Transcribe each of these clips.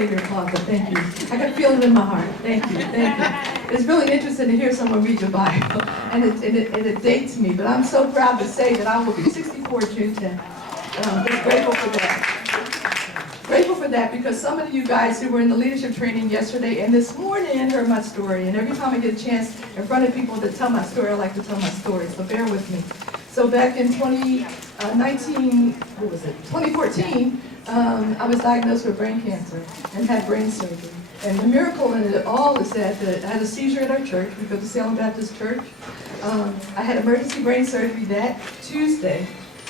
save your applause, but thank you. I can feel it in my heart. Thank you, thank you. It's really interesting to hear someone read your Bible, and it dates me, but I'm so proud to say that I will be 64 June 10th. I'm just grateful for that. Grateful for that because some of you guys who were in the leadership training yesterday and this morning heard my story. And every time I get a chance in front of people to tell my story, I like to tell my story. So bear with me. So back in 2014, I was diagnosed with brain cancer and had brain surgery. And the miracle in it all is that I had a seizure at our church. We go to Salem Baptist Church. I had emergency brain surgery that Tuesday.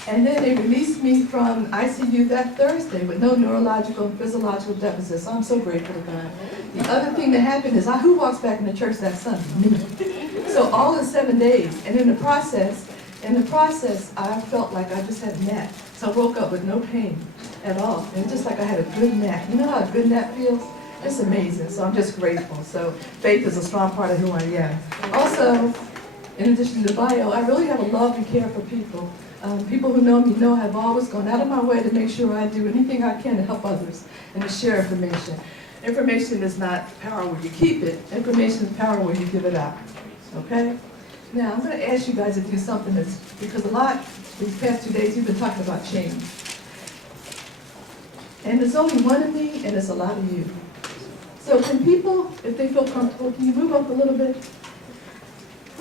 And then they released me from ICU that Thursday with no neurological and physiological deficits. So I'm so grateful to God. The other thing that happened is who walks back in the church that Sunday? Me. So all in 7 days. And in the process, I felt like I just had a nap. So I woke up with no pain at all. And just like I had a good nap. You know how a good nap feels? It's amazing. So I'm just grateful. So faith is a strong part of who I am. Also, in addition to the bio, I really have a love and care for people. People who know me know I've always gone out of my way to make sure I do anything I can to help others and to share information. Information is not power where you keep it. Information is power where you give it out. Okay? Now, I'm going to ask you guys to do something because a lot these past 2 days you've been talking about change. And there's only one of me and it's a lot of you. So can people, if they feel comfortable, can you move up a little bit?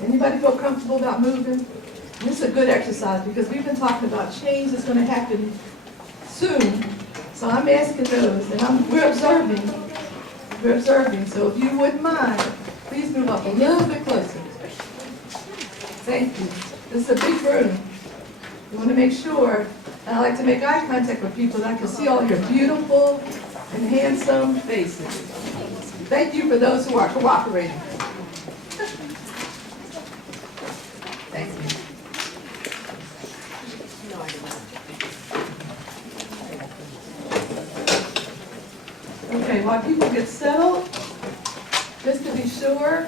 Anybody feel comfortable about moving? This is a good exercise because we've been talking about change that's going to happen soon. So I'm asking those, and we're observing. We're observing. So if you wouldn't mind, please move up a little bit closer. Thank you. This is a big room. You want to make sure, and I like to make eye contact with people that I can see all your beautiful and handsome faces. Thank you for those who are cooperating. Thank you. Okay, while people get settled, just to be sure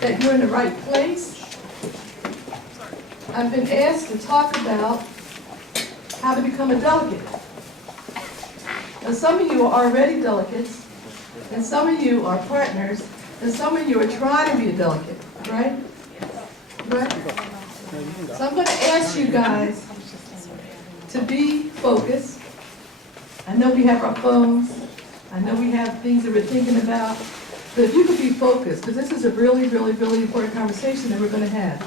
that you're in the right place, I've been asked to talk about how to become a delegate. Now, some of you are already delegates, and some of you are partners, and some of you are trying to be a delegate, right? Right? So I'm going to ask you guys to be focused. I know we have our phones. I know we have things that we're thinking about. But if you could be focused, because this is a really, really, really important conversation that we're going to have.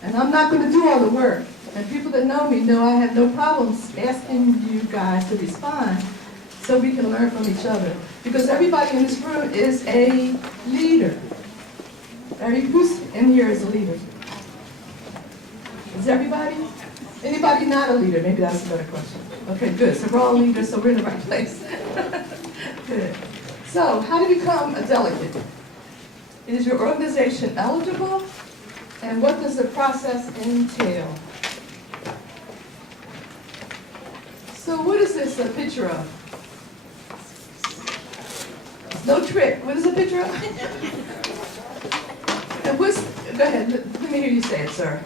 And I'm not going to do all the work. And people that know me know I have no problems asking you guys to respond so we can learn from each other. Because everybody in this room is a leader. Who's in here is a leader? Is everybody? Anybody not a leader? Maybe that's a better question. Okay, good. So we're all leaders, so we're in the right place. Good. So, how to become a delegate? Is your organization eligible? And what does the process entail? So, what is this a picture of? No trick. What is a picture of? And go ahead, let me hear you say it, sir.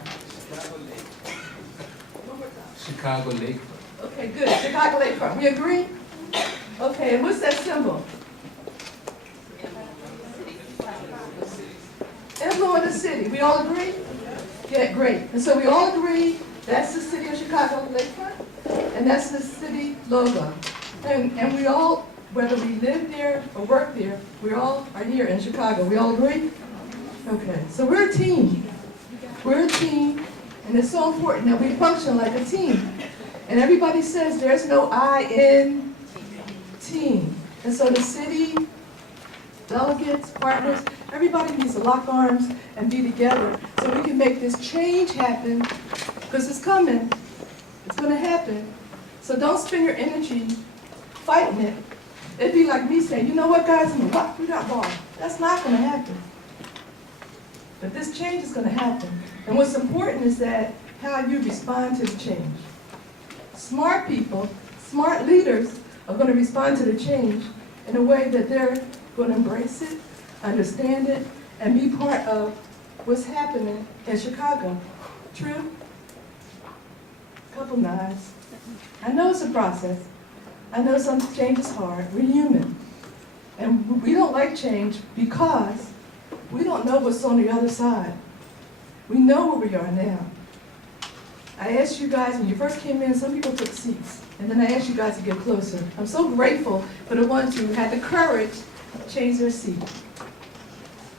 Chicago lakefront. Okay, good. Chicago lakefront. We agree? Okay, and what's that symbol? Emblem of the city. We all agree? Yeah, great. And so we all agree that's the city of Chicago lakefront, and that's the city logo. And we all, whether we live there or work there, we all are here in Chicago. We all agree? Okay, so we're a team. We're a team, and it's so important that we function like a team. And everybody says there's no I in team. And so the city, delegates, partners, everybody needs to lock arms and be together so we can make this change happen, because it's coming. It's going to happen. So don't spend your energy fighting it. It'd be like me saying, you know what, guys, I'm going to rock through that ball. That's not going to happen. But this change is going to happen. And what's important is that how you respond to the change. Smart people, smart leaders are going to respond to the change in a way that they're going to embrace it, understand it, and be part of what's happening in Chicago. True? Couple nods. I know it's a process. I know some change is hard. We're human. we don't like change because we don't know what's on the other side. We know where we are now. I asked you guys, when you first came in, some people took seats. And then I asked you guys to get closer. I'm so grateful for the ones who had the courage to change their seat.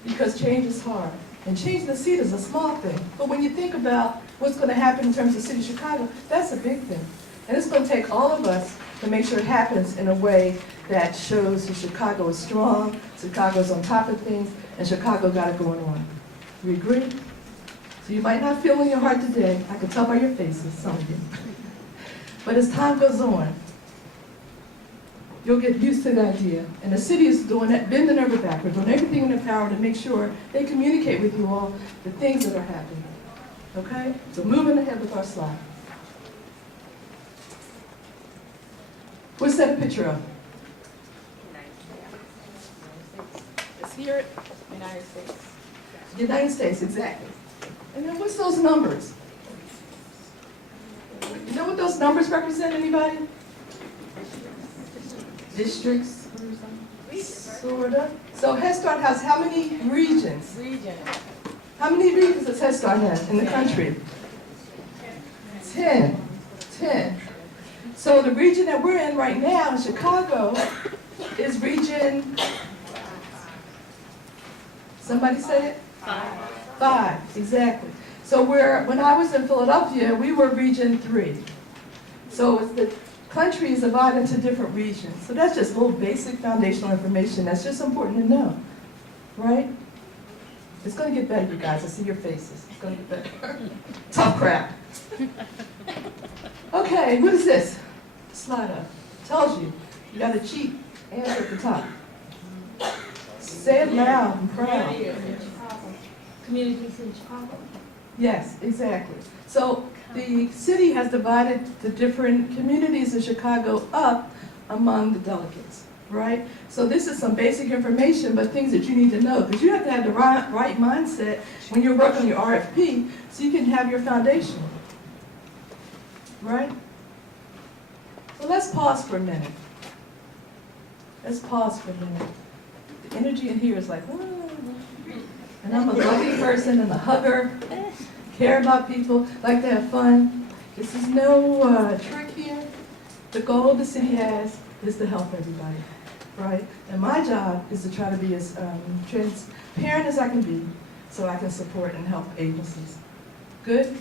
Because change is hard. And changing the seat is a small thing. But when you think about what's going to happen in terms of the city of Chicago, that's a big thing. And it's going to take all of us to make sure it happens in a way that shows that Chicago is strong, Chicago's on top of things, and Chicago got it going on. You agree? So you might not feel in your heart today. I can tell by your faces, some of you. But as time goes on, you'll get used to the idea. And the city is doing that, bending over backwards, doing everything in their power to make sure they communicate with you all the things that are happening. Okay? So moving ahead with our slide. What's that a picture of? It's here, United States. United States, exactly. And then what's those numbers? You know what those numbers represent, anybody? Districts, sort of. So Head Start has how many regions? How many regions does Head Start have in the country? 10. 10. So the region that we're in right now in Chicago is region, somebody say it? 5, exactly. So when I was in Philadelphia, we were region 3. So it's the country is divided into different regions. So that's just a little basic foundational information that's just important to know, right? It's going to get better, you guys. I see your faces. It's going to get better. Tough crap. Okay, what is this? Slide up. Tells you. You got a cheat answer at the top. Say it loud and proud. Communities in Chicago. Yes, exactly. So the city has divided the different communities in Chicago up among the delegates, right? So this is some basic information, but things that you need to know, because you have to have the right mindset when you're working on your RFP so you can have your foundation, right? So let's pause for a minute. Let's pause for a minute. The energy in here is like, oh. And I'm a loving person and a hugger, care about people, like to have fun. This is no trick here. The goal the city has is to help everybody, right? And my job is to try to be as transparent as I can be so I can support and help agencies. Good?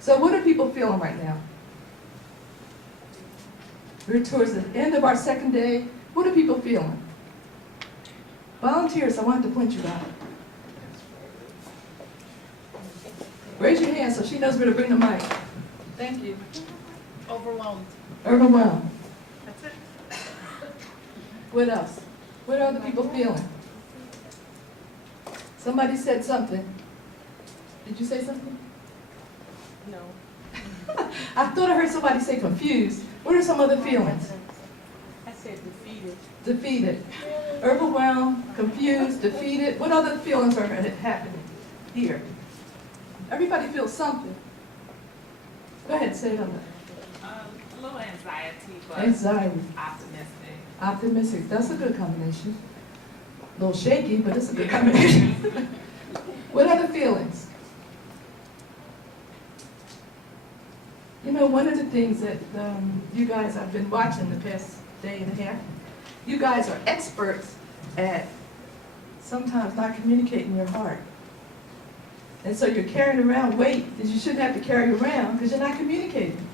So what are people feeling right now? We're towards the end of our second day. What are people feeling? Volunteers, I wanted to point you out. Raise your hand so she knows where to bring the mic. Thank you. Overwhelmed. Overwhelmed. That's it. What else? What are other people feeling? Somebody said something. Did you say something? No. I thought I heard somebody say confused. What are some other feelings? I said defeated. Defeated. Overwhelmed, confused, defeated. What other feelings are happening here? Everybody feels something. Go ahead, say it on that. A little anxiety, but Anxiety. optimistic. Optimistic. That's a good combination. A little shaky, but it's a good combination. What other feelings? You know, one of the things that you guys have been watching the past day and a half, you guys are experts at sometimes not communicating your heart. And so you're carrying around weight that you shouldn't have to carry around because you're not communicating.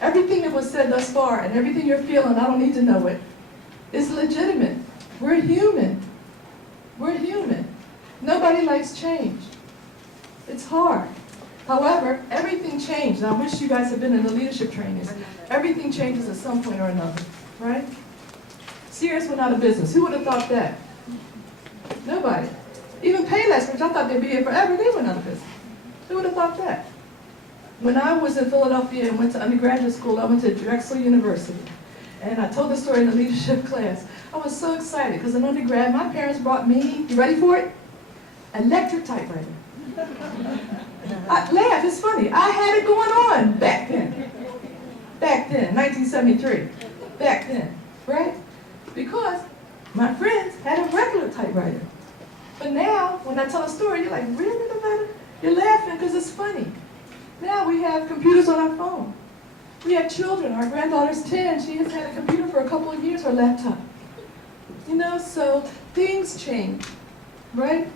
Everything that was said thus far and everything you're feeling, I don't need to know it, is legitimate. We're human. We're human. Nobody likes change. It's hard. However, everything changed. I wish you guys had been in the leadership trainings. Everything changes at some point or another, right? Sears went out of business. Who would have thought that? Nobody. Even Payless, which I thought they'd be here forever, they went out of business. Who would have thought that? When I was in Philadelphia and went to undergraduate school, I went to Drexel University. And I told the story in the leadership class. I was so excited because in undergrad, my parents brought me, you ready for it? Electric typewriter. I laugh, it's funny. I had it going on back then. Back then, 1973. Back then, right? Because my friends had a regular typewriter. But now, when I tell a story, you're like, really, Lavetter? You're laughing because it's funny. Now we have computers on our phone. We have children. Our granddaughter's 10. She has had a computer for a couple of years, her laptop. You know, so things change, right?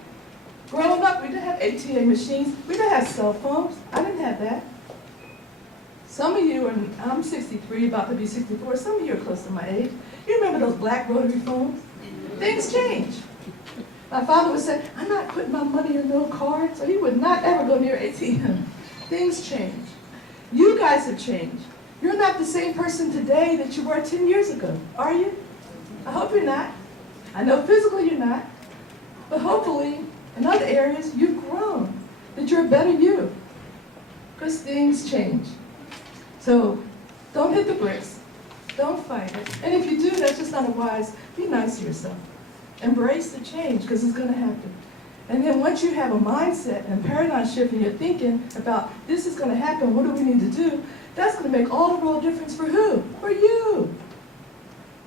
Growing up, we didn't have ATM machines. We didn't have cell phones. I didn't have that. Some of you, and I'm 63, about to be 64, some of you are close to my age. You remember those black rotary phones? Things change. My father would say, I'm not putting my money in no card, so he would not ever go near ATM. Things change. You guys have changed. You're not the same person today that you were 10 years ago, are you? I hope you're not. I know physically you're not, but hopefully in other areas you've grown, that you're a better you, because things change. So don't hit the bricks, don't fight it, and if you do, that's just not a wise, be nice to yourself. Embrace the change, because it's going to happen. And then once you have a mindset and paradigm shift and you're thinking about this is going to happen, what do we need to do, that's going to make all the world difference for who? For you.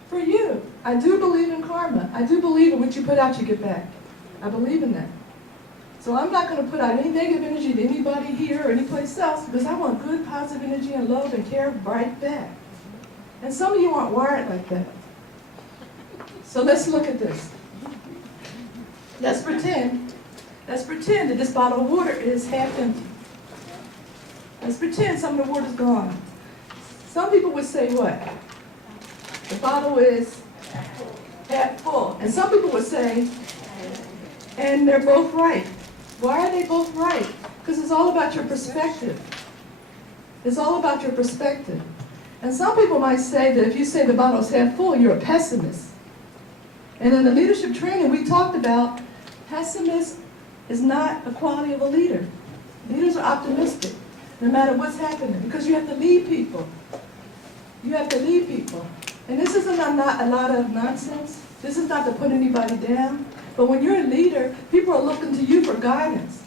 For you. I do believe in karma. I do believe in what you put out, you get back. I believe in that. So I'm not going to put out any negative energy to anybody here or anyplace else because I want good, positive energy and love and care right back. And some of you aren't wired like that. So let's look at this. Let's pretend that this bottle of water is half empty. Let's pretend some of the water's gone. Some people would say what? The bottle is half full. And some people would say, and they're both right. Why are they both right? Because it's all about your perspective. It's all about your perspective. And some people might say that if you say the bottle's half full, you're a pessimist. And in the leadership training, we talked about pessimism is not a quality of a leader. Leaders are optimistic, no matter what's happening, because you have to lead people. You have to lead people. And this isn't a lot of nonsense. This is not to put anybody down. But when you're a leader, people are looking to you for guidance.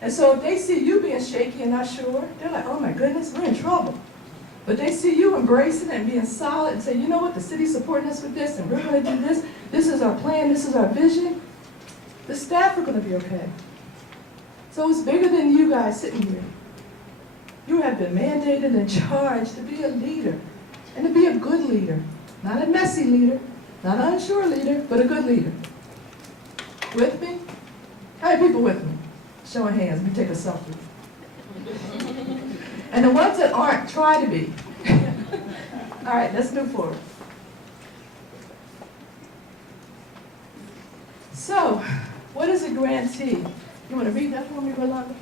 And so if they see you being shaky and not sure, they're like, oh my goodness, we're in trouble. But they see you embracing it and being solid and say, you know what, the city's supporting us with this, and we're going to do this. This is our plan. This is our vision. The staff are going to be okay. So it's bigger than you guys sitting here. You have been mandated and charged to be a leader and to be a good leader. Not a messy leader, not an unsure leader, but a good leader. With me? How many people with me? Show of hands. Let me take a selfie. And the ones that aren't, try to be. All right, let's move forward. So, what is a grantee? You want to read that for me, Rolanda?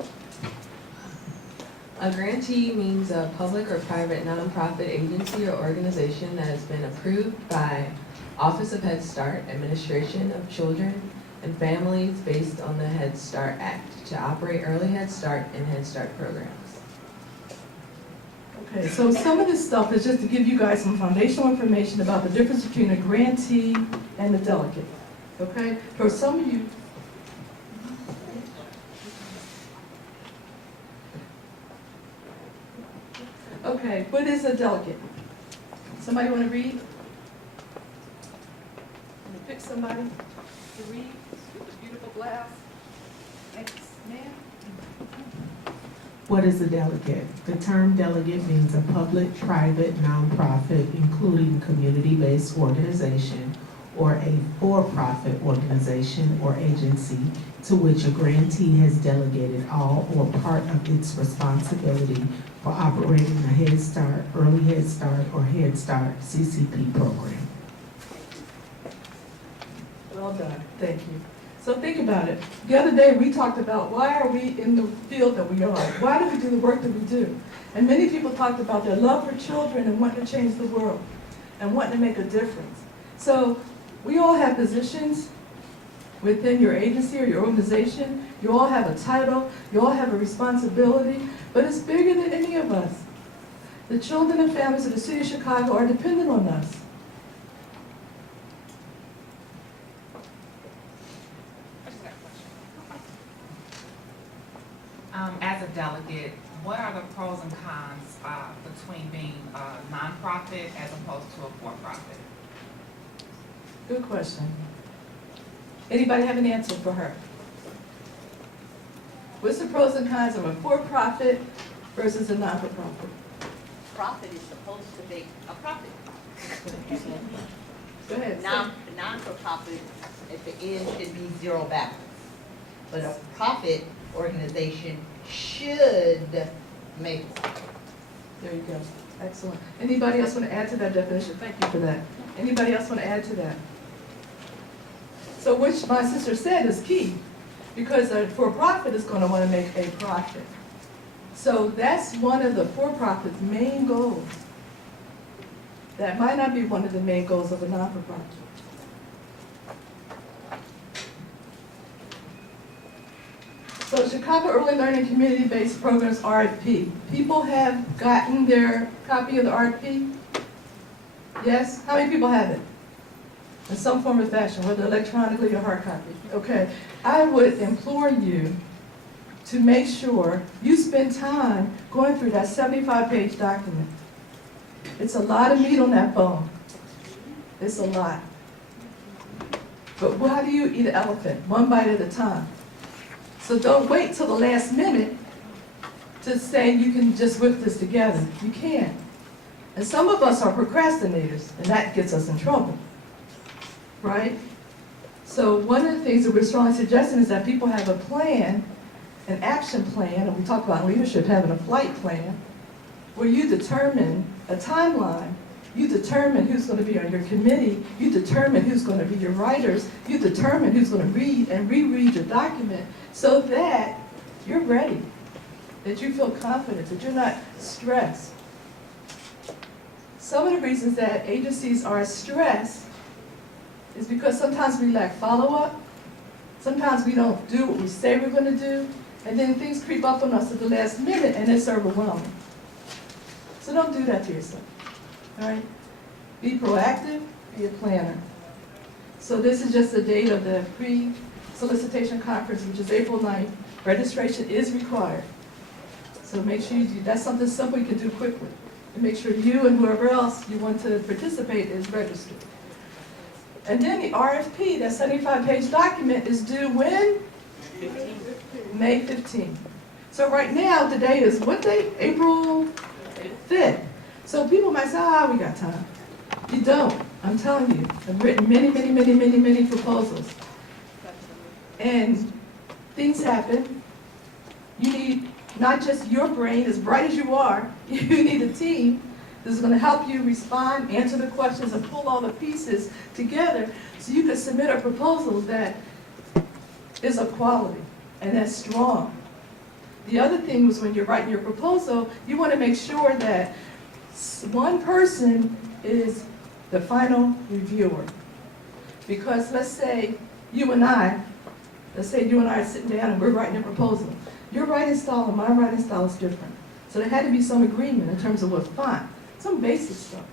A grantee means a public or private nonprofit agency or organization that has been approved by Office of Head Start, Administration of Children and Families based on the Head Start Act to operate early Head Start and Head Start programs. Okay, so some of this stuff is just to give you guys some foundational information about the difference between a grantee and a delegate. Okay? For some of you, okay, what is a delegate? Somebody want to read? Want to pick somebody to read with the beautiful glass? Thanks, ma'am. What is a delegate? The term delegate means a public, private, nonprofit, including community-based organization, or a for-profit organization or agency to which a grantee has delegated all or part of its responsibility for operating a Head Start, Early Head Start, or Head Start CCP program. Well done, thank you. So think about it. The other day we talked about why are we in the field that we are? Why do we do the work that we do? And many people talked about their love for children and wanting to change the world and wanting to make a difference. So we all have positions within your agency or your organization. You all have a title. You all have a responsibility. But it's bigger than any of us. The children and families of the city of Chicago are dependent on us. I just got a question. As a delegate, what are the pros and cons between being a nonprofit as opposed to a for-profit? Good question. Anybody have an answer for her? What's the pros and cons of a for-profit versus a non-for-profit? Profit is supposed to make a profit. Go ahead. Non-for-profit, at the end, should be zero balance. But a profit organization should make one. There you go. Excellent. Anybody else want to add to that definition? Thank you for that. Anybody else want to add to that? So which my sister said is key, because a for-profit is going to want to make a profit. So that's one of the for-profit's main goals. That might not be one of the main goals of a non-for-profit. So Chicago Early Learning Community-Based Programs, RFP. People have gotten their copy of the RFP? Yes? How many people have it? In some form or fashion, whether electronically or hard copy. Okay. I would implore you to make sure you spend time going through that 75-page document. It's a lot of meat on that bone. It's a lot. But how do you eat an elephant? One bite at a time. So don't wait till the last minute to say you can just whip this together. You can't. And some of us are procrastinators, and that gets us in trouble, right? So one of the things that we're strongly suggesting is that people have a plan, an action plan, and we talk about leadership having a flight plan, where you determine a timeline, you determine who's going to be on your committee, you determine who's going to be your writers, you determine who's going to read and reread your document so that you're ready, that you feel confident, that you're not stressed. Some of the reasons that agencies are stressed is because sometimes we lack follow-up, sometimes we don't do what we say we're going to do, and then things creep up on us at the last minute and it's overwhelming. So don't do that to yourself. All right? Be proactive, be a planner. So this is just the date of the pre-solicitation conference, which is April 9th. Registration is required. So make sure you do, that's something simple you can do quickly. And make sure you and whoever else you want to participate is registered. And then the RFP, that 75-page document, is due when? May 15th. So right now, today is what date? April 5th. So people might say, we got time. You don't. I'm telling you. I've written many proposals. And things happen. You need not just your brain, as bright as you are, you need a team that's going to help you respond, answer the questions, and pull all the pieces together so you can submit a proposal that is of quality and that's strong. The other thing was when you're writing your proposal, you want to make sure that one person is the final reviewer. Because let's say you and I are sitting down and we're writing a proposal. Your writing style and my writing style is different. So there had to be some agreement in terms of what font, some basic stuff.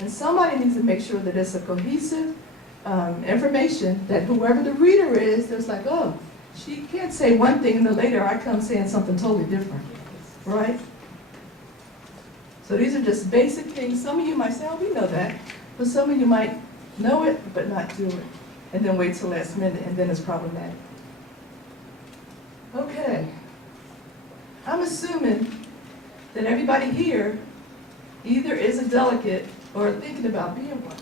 And somebody needs to make sure that it's a cohesive information that whoever the reader is, there's like, oh, she can't say one thing and then later I come saying something totally different, right? So these are just basic things. Some of you might say, oh, we know that. But some of you might know it, but not do it. And then wait till last minute, and then it's problematic. Okay. I'm assuming that everybody here either is a delegate or thinking about being one.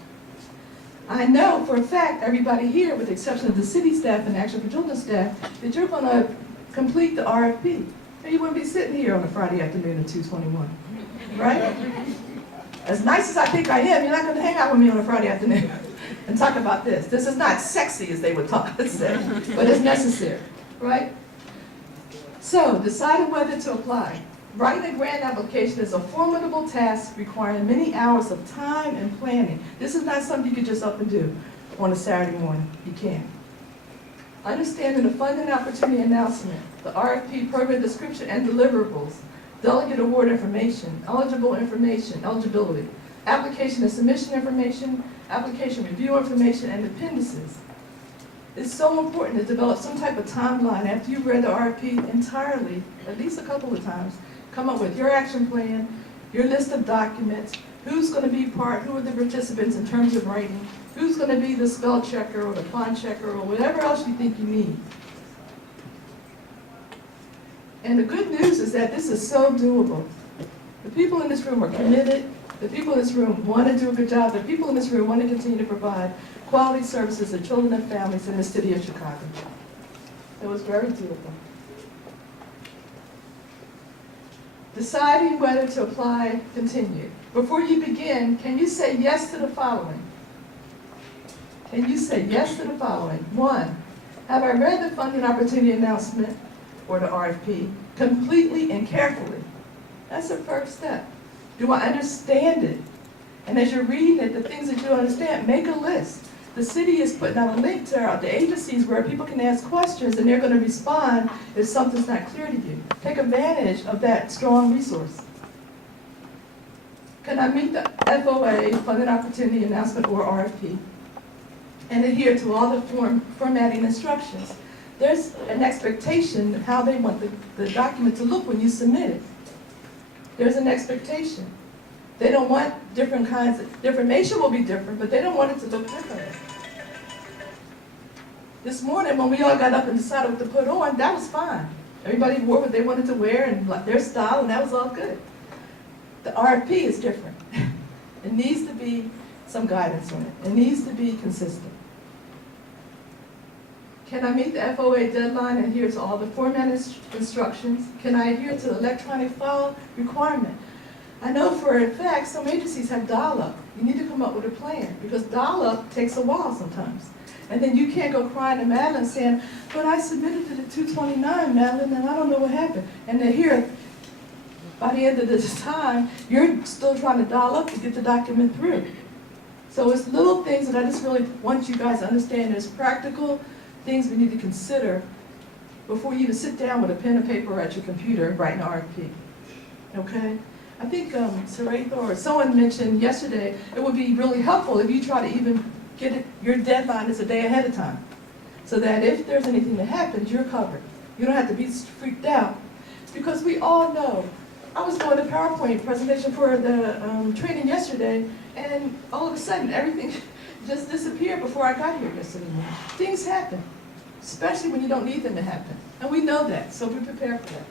I know for a fact everybody here, with the exception of the city staff and Action for Children staff, that you're going to complete the RFP. And you wouldn't be sitting here on a Friday afternoon at 2:21, right? As nice as I think I am, you're not going to hang out with me on a Friday afternoon and talk about this. This is not sexy, as they would say, but it's necessary, right? So, deciding whether to apply. Writing a grant application is a formidable task requiring many hours of time and planning. This is not something you can just up and do on a Saturday morning. You can't. Understanding the funding opportunity announcement, the RFP program description and deliverables, delegate award information, eligibility, application and submission information, application review information, and appendices. It's so important to develop some type of timeline after you've read the RFP entirely, at least a couple of times. Come up with your action plan, your list of documents, who's going to be part, who are the participants in terms of writing, Who's gonna be the spell checker or the font checker or whatever else you think you need? And the good news is that this is so doable. The people in this room are committed. The people in this room want to do a good job. The people in this room want to continue to provide quality services to children and families in the city of Chicago. It was very doable. Deciding whether to apply continued. Before you begin, can you say yes to the following? Can you say yes to the following? 1, have I read the funding opportunity announcement, or the RFP, completely and carefully? That's the first step. Do I understand it? And as you're reading it, the things that you understand, make a list. The city is putting out a link to the agencies where people can ask questions and they're going to respond if something's not clear to you. Take advantage of that strong resource. Can I meet the FOA, Funding Opportunity Announcement, or RFP, and adhere to all the formatting instructions? There's an expectation of how they want the document to look when you submit it. There's an expectation. They don't want different kinds of, the information will be different, but they don't want it to look different. This morning, when we all got up and decided what to put on, that was fine. Everybody wore what they wanted to wear and their style, and that was all good. The RFP is different. It needs to be some guidance on it. It needs to be consistent. Can I meet the FOA deadline and adhere to all the format instructions? Can I adhere to the electronic file requirement? I know for a fact some agencies have dial-up. You need to come up with a plan, because dial-up takes a while sometimes. And then you can't go crying to Madeline saying, but I submitted to the 229, Madeline, and I don't know what happened. And then here, by the end of this time, you're still trying to dial up to get the document through. So it's little things that I just really want you guys to understand. There's practical things we need to consider before you even sit down with a pen and paper at your computer writing an RFP. Okay? I think Saratha or someone mentioned yesterday, it would be really helpful if you try to even get it, your deadline is a day ahead of time, so that if there's anything that happens, you're covered. You don't have to be freaked out, because we all know. I was doing a PowerPoint presentation for the training yesterday, and all of a sudden, everything just disappeared before I got here yesterday morning. Things happen, especially when you don't need them to happen. And we know that, so we prepare for that.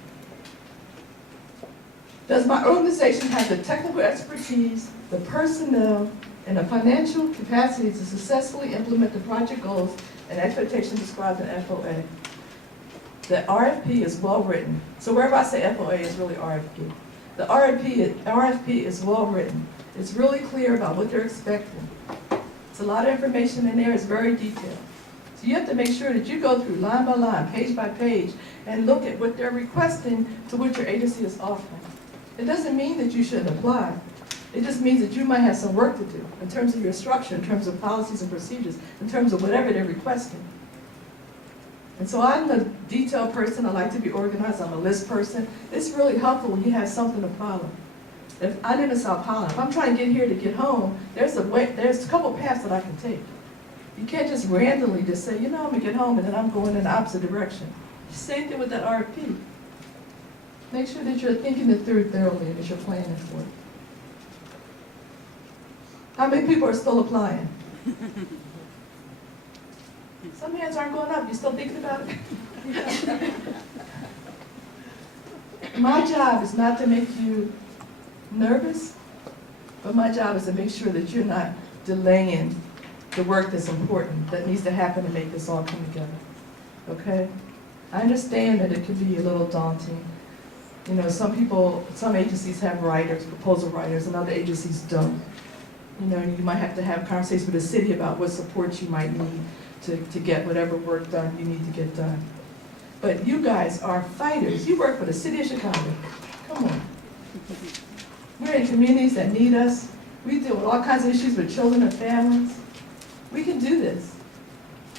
Does my organization have the technical expertise, the personnel, and the financial capacity to successfully implement the project goals and expectations described in FOA? The RFP is well written. So wherever I say FOA, it's really RFP. The RFP is well written. It's really clear about what they're expecting. It's a lot of information in there. It's very detailed. So you have to make sure that you go through line by line, page by page, and look at what they're requesting to what your agency is offering. It doesn't mean that you shouldn't apply. It just means that you might have some work to do in terms of your structure, in terms of policies and procedures, in terms of whatever they're requesting. And so I'm a detailed person. I like to be organized. I'm a list person. It's really helpful when you have something to follow. If I live in South Holland, if I'm trying to get here to get home, there's a couple paths that I can take. You can't just randomly just say, you know, I'm gonna get home and then I'm going in the opposite direction. Same thing with that RFP. Make sure that you're thinking it through thoroughly and that you're planning for it. How many people are still applying? Some hands aren't going up. You still thinking about it? My job is not to make you nervous, but my job is to make sure that you're not delaying the work that's important, that needs to happen to make this all come together. Okay? I understand that it can be a little daunting. You know, some agencies have writers, proposal writers, and other agencies don't. You know, you might have to have conversations with the city about what support you might need to get whatever work done you need to get done. But you guys are fighters. You work for the city of Chicago. Come on. We're in communities that need us. We deal with all kinds of issues with children and families. We can do this.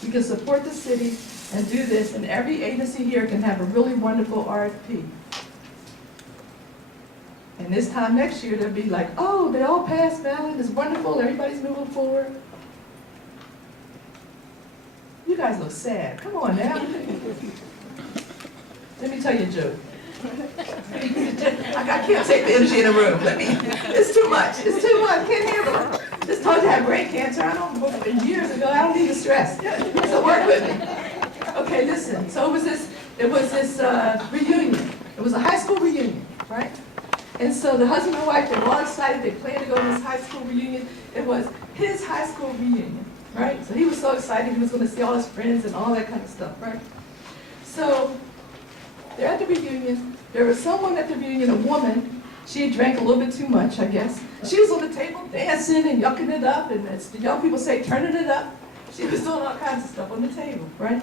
We can support the city and do this, and every agency here can have a really wonderful RFP. And this time next year, they'll be like, oh, they all passed, Madeline, it's wonderful, everybody's moving forward. You guys look sad. Come on now. Let me tell you a joke. I can't take the energy in the room. It's too much. It's too much. Can't handle it. Just told you I had brain cancer, I don't, years ago, I don't need to stress. So work with me. Okay, listen, so it was this reunion. It was a high school reunion, right? And so the husband and wife, they were all excited, they planned to go to this high school reunion. It was his high school reunion, right? So he was so excited, he was gonna see all his friends and all that kind of stuff, right? So they're at the reunion. There was someone at the reunion, a woman. She had drank a little bit too much, I guess. She was on the table dancing and yucking it up, and as the young people say, turning it up. She was doing all kinds of stuff on the table, right?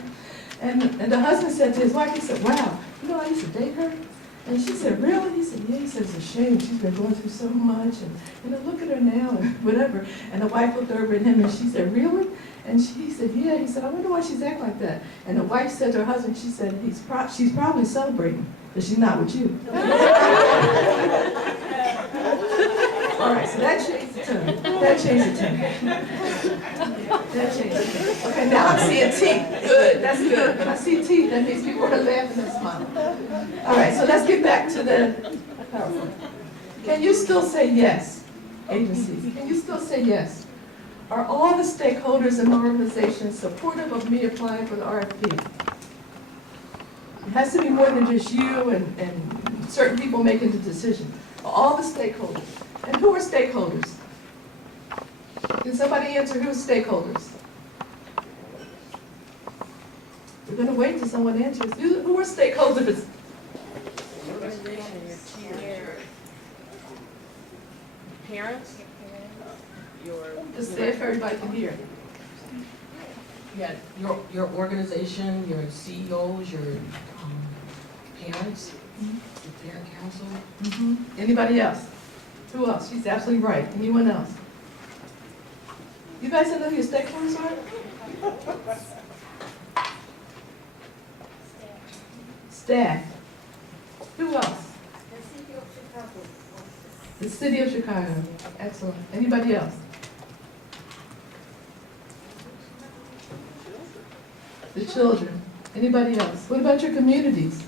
And the husband said to his wife, he said, wow, you know, I used to date her. And she said, really? He said, yeah. He said, it's a shame. She's been going through so much. And, you know, look at her now and whatever. And the wife looked over at him and she said, really? And he said, yeah. He said, I wonder why she's acting like that. And the wife said to her husband, she said, she's probably celebrating, but she's not with you. All right, so that changed the tone. That changed the tone. That changed the tone. Okay, now I'm seeing teeth. Good, that's good. When I see teeth, that means people are laughing and smiling. All right, so let's get back to the PowerPoint. Can you still say yes, agencies? Can you still say yes? Are all the stakeholders in the organization supportive of me applying for the RFP? It has to be more than just you and certain people making the decision. All the stakeholders. And who are stakeholders? Can somebody answer who are stakeholders? We're going to wait till someone answers. Who are stakeholders? Parents? Just say if everybody can hear. Yeah, your organization, your CEOs, your parents, your parent council. Anybody else? Who else? She's absolutely right. Anyone else? You guys know who your stakeholders are? Staff. Who else? The city of Chicago. Excellent. Anybody else? The children. Anybody else? What about your communities?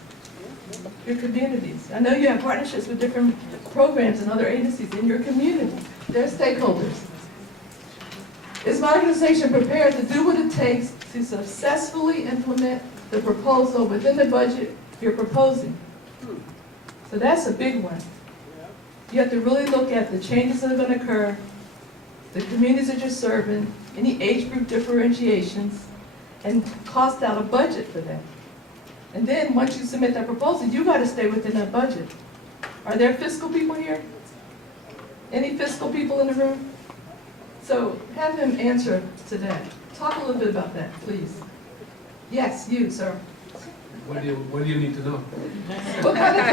Your communities. I know you have partnerships with different programs and other agencies in your community. They're stakeholders. Is my organization prepared to do what it takes to successfully implement the proposal within the budget you're proposing? So that's a big one. You have to really look at the changes that are going to occur, the communities that you're serving, any age group differentiations, and cost out a budget for that. And then once you submit that proposal, you got to stay within that budget. Are there fiscal people here? Any fiscal people in the room? So have them answer to that. Talk a little bit about that, please. Yes, you, sir. What do you need to know? What kind of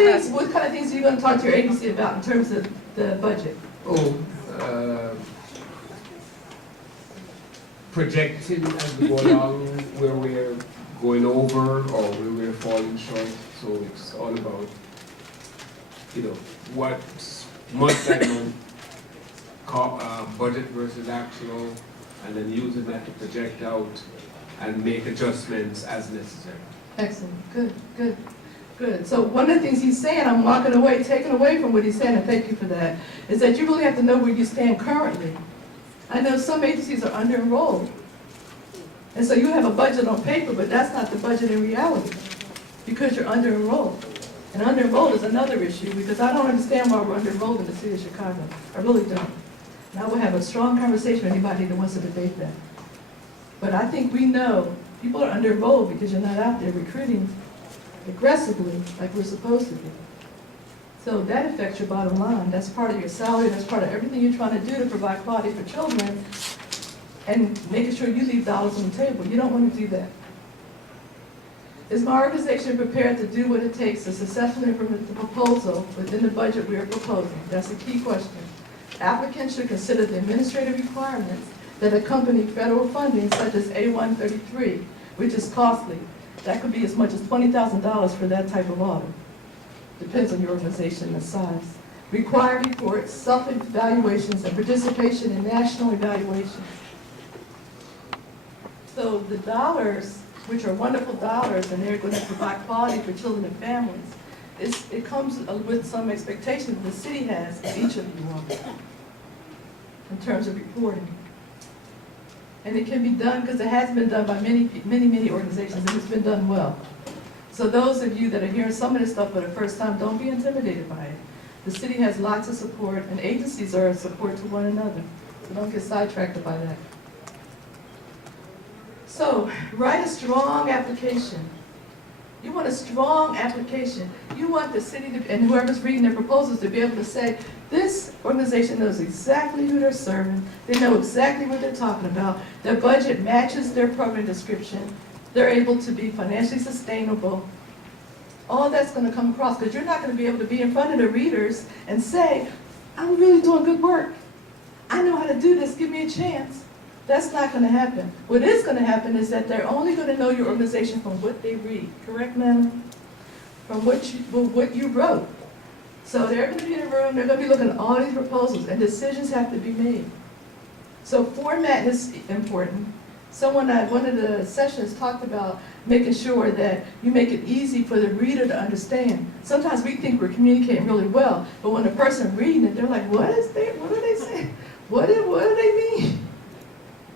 things are you going to talk to your agency about in terms of the budget? Projecting as we go along where we're going over or where we're falling short. So it's all about, what month by month budget versus actual, and then using that to project out and make adjustments as necessary. Excellent. Good, good, good. So one of the things he's saying, I'm taking away from what he's saying, and thank you for that, is that you really have to know where you stand currently. I know some agencies are under-enrolled. And so you have a budget on paper, but that's not the budget in reality, because you're under-enrolled. And under-enrolled is another issue, because I don't understand why we're under-enrolled in the city of Chicago. I really don't. And I will have a strong conversation with anybody that wants to debate that. But I think we know people are under-enrolled because you're not out there recruiting aggressively like we're supposed to be. So that affects your bottom line. That's part of your salary. That's part of everything you're trying to do to provide quality for children and making sure you leave dollars on the table. You don't want to do that. Is my organization prepared to do what it takes to successfully implement the proposal within the budget we are proposing? That's a key question. Applicants should consider the administrative requirements that accompany federal funding, such as A133, which is costly. That could be as much as $20,000 for that type of audit. Depends on your organization and size. Required reports, self-evaluations, and participation in national evaluations. So the dollars, which are wonderful dollars, and they're going to provide quality for children and families, it comes with some expectations the city has of each of you all. in terms of reporting. And it can be done, because it has been done by many organizations, and it's been done well. So those of you that are hearing some of this stuff for the first time, don't be intimidated by it. The city has lots of support, and agencies are a support to one another. So don't get sidetracked by that. So, write a strong application. You want a strong application. You want the city to, and whoever's reading their proposals to be able to say, this organization knows exactly who they're serving. They know exactly what they're talking about. Their budget matches their program description. They're able to be financially sustainable. All that's going to come across, because you're not going to be able to be in front of the readers and say, I'm really doing good work. I know how to do this. Give me a chance. That's not going to happen. What is going to happen is that they're only going to know your organization from what they read. Correct, ma'am? From what you wrote. So they're going to be in a room, they're going to be looking at all these proposals, and decisions have to be made. So format is important. Someone at one of the sessions talked about making sure that you make it easy for the reader to understand. Sometimes we think we're communicating really well, but when the person reading it, they're like, what are they saying? What do they mean?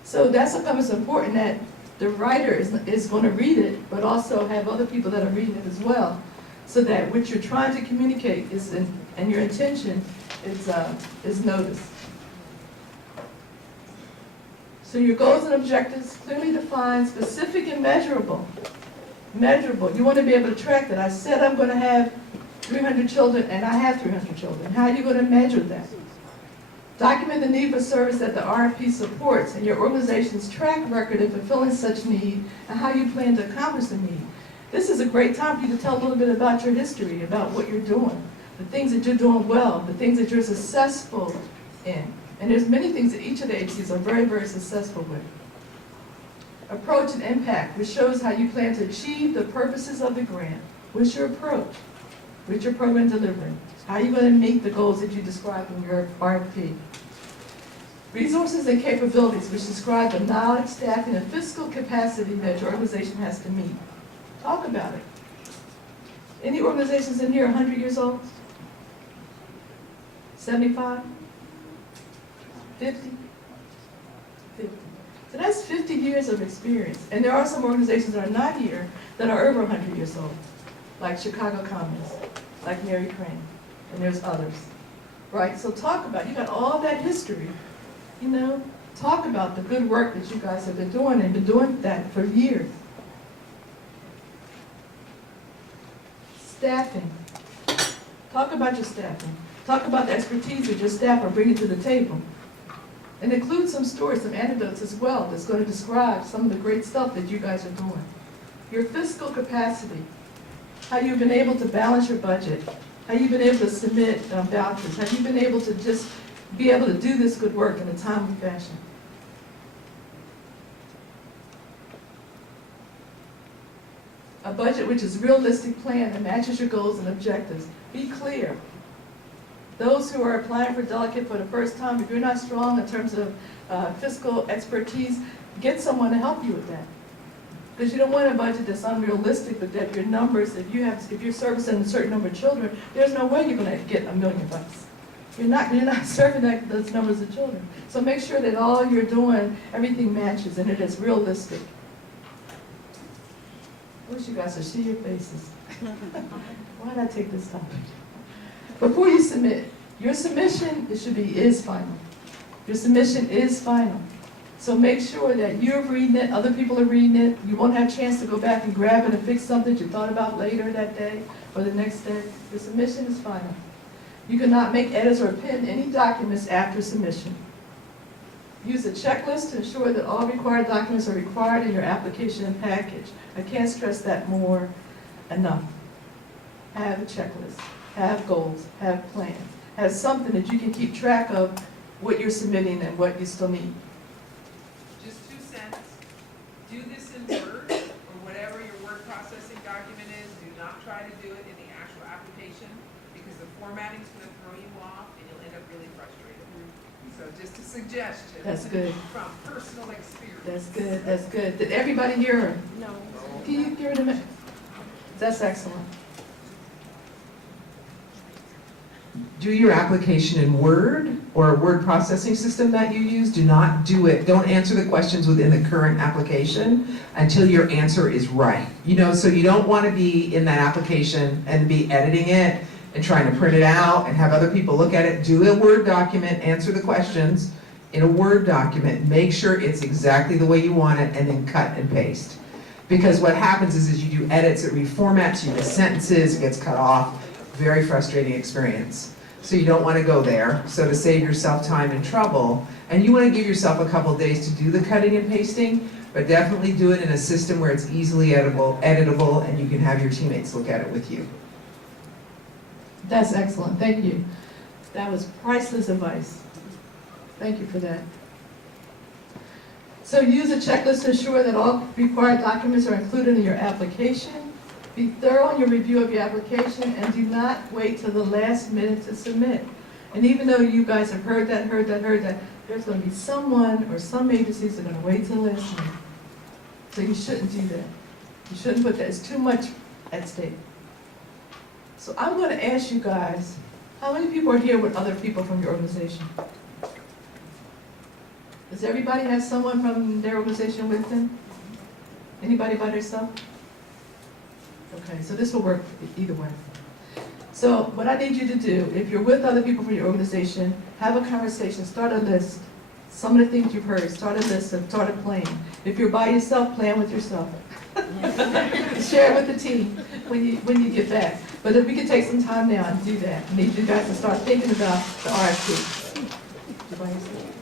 So that's something that's important, that the writer is going to read it, but also have other people that are reading it as well, so that what you're trying to communicate is and your intention is noticed. So your goals and objectives clearly defined, specific and measurable. Measurable. You want to be able to track that. I said I'm going to have 300 children, and I have 300 children. How are you going to measure that? Document the need for service that the RFP supports and your organization's track record in fulfilling such need and how you plan to accomplish the need. This is a great time for you to tell a little bit about your history, about what you're doing, the things that you're doing well, the things that you're successful in. And there's many things that each of the agencies are very, very successful with. Approach and impact, which shows how you plan to achieve the purposes of the grant. What's your approach? What's your program delivery? How are you going to meet the goals that you described in your RFP? Resources and capabilities, which describe the knowledge, staffing, and fiscal capacity that your organization has to meet. Talk about it. Any organizations in here 100 years old? 75? 50? 50. So that's 50 years of experience. And there are some organizations that are not here that are over 100 years old, like Chicago Commons, like Mary Crane, and there's others. Right? So talk about, you got all that history, you know, talk about the good work that you guys have been doing and been doing that for years. Staffing. Talk about your staffing. Talk about the expertise that your staff are bringing to the table. And include some stories, some anecdotes as well that's going to describe some of the great stuff that you guys are doing. Your fiscal capacity, how you've been able to balance your budget, how you've been able to submit vouchers, how you've been able to just be able to do this good work in a timely fashion. A budget which is realistic plan and matches your goals and objectives. Be clear. Those who are applying for Delegate for the first time, if you're not strong in terms of fiscal expertise, get someone to help you with that. Because you don't want a budget that's unrealistic, but that your numbers, if you're servicing a certain number of children, there's no way you're going to get $1 million. You're not serving those numbers of children. So make sure that all you're doing, everything matches and it is realistic. I wish you guys could see your faces. Why did I take this topic? Before you submit, your submission is final. Your submission is final. So make sure that you're reading it, other people are reading it. You won't have a chance to go back and grab it and fix something you thought about later that day or the next day. Your submission is final. You cannot make edits or append any documents after submission. Use a checklist to ensure that all required documents are required in your application package. I can't stress that more enough. Have a checklist. Have goals, have plans, have something that you can keep track of what you're submitting and what you still need. Just 2 cents. Do this in Word or whatever your word processing document is. Do not try to do it in the actual application because the formatting's going to throw you off and you'll end up really frustrated. So just a suggestion. That's good. From personal experience. That's good, that's good. Did everybody hear her? No. Can you give it a minute? That's excellent. do your application in Word or a word processing system that you use. Do not do it, don't answer the questions within the current application until your answer is right. You know, so you don't want to be in that application and be editing it and trying to print it out and have other people look at it. Do a Word document, answer the questions in a Word document, make sure it's exactly the way you want it, and then cut and paste. Because what happens is you do edits, it reformats you, the sentences, it gets cut off. Very frustrating experience. So you don't want to go there. So to save yourself time and trouble, and you want to give yourself a couple days to do the cutting and pasting, but definitely do it in a system where it's easily editable, and you can have your teammates look at it with you. That's excellent, thank you. That was priceless advice. Thank you for that. So use a checklist to ensure that all required documents are included in your application. Be thorough in your review of your application, and do not wait till the last minute to submit. And even though you guys have heard that, there's gonna be someone or some agencies that are gonna wait till the last minute. So you shouldn't do that. You shouldn't put that, it's too much at stake. So I'm gonna ask you guys, how many people are here with other people from your organization? Does everybody have someone from their organization with them? Anybody by themselves? Okay, so this will work either way. So what I need you to do, if you're with other people from your organization, have a conversation, start a list. Some of the things you've heard, start a list and start a plan. If you're by yourself, plan with yourself. Share it with the team when you get back. But if we can take some time now and do that, I need you guys to start thinking about the RFP. You by yourself?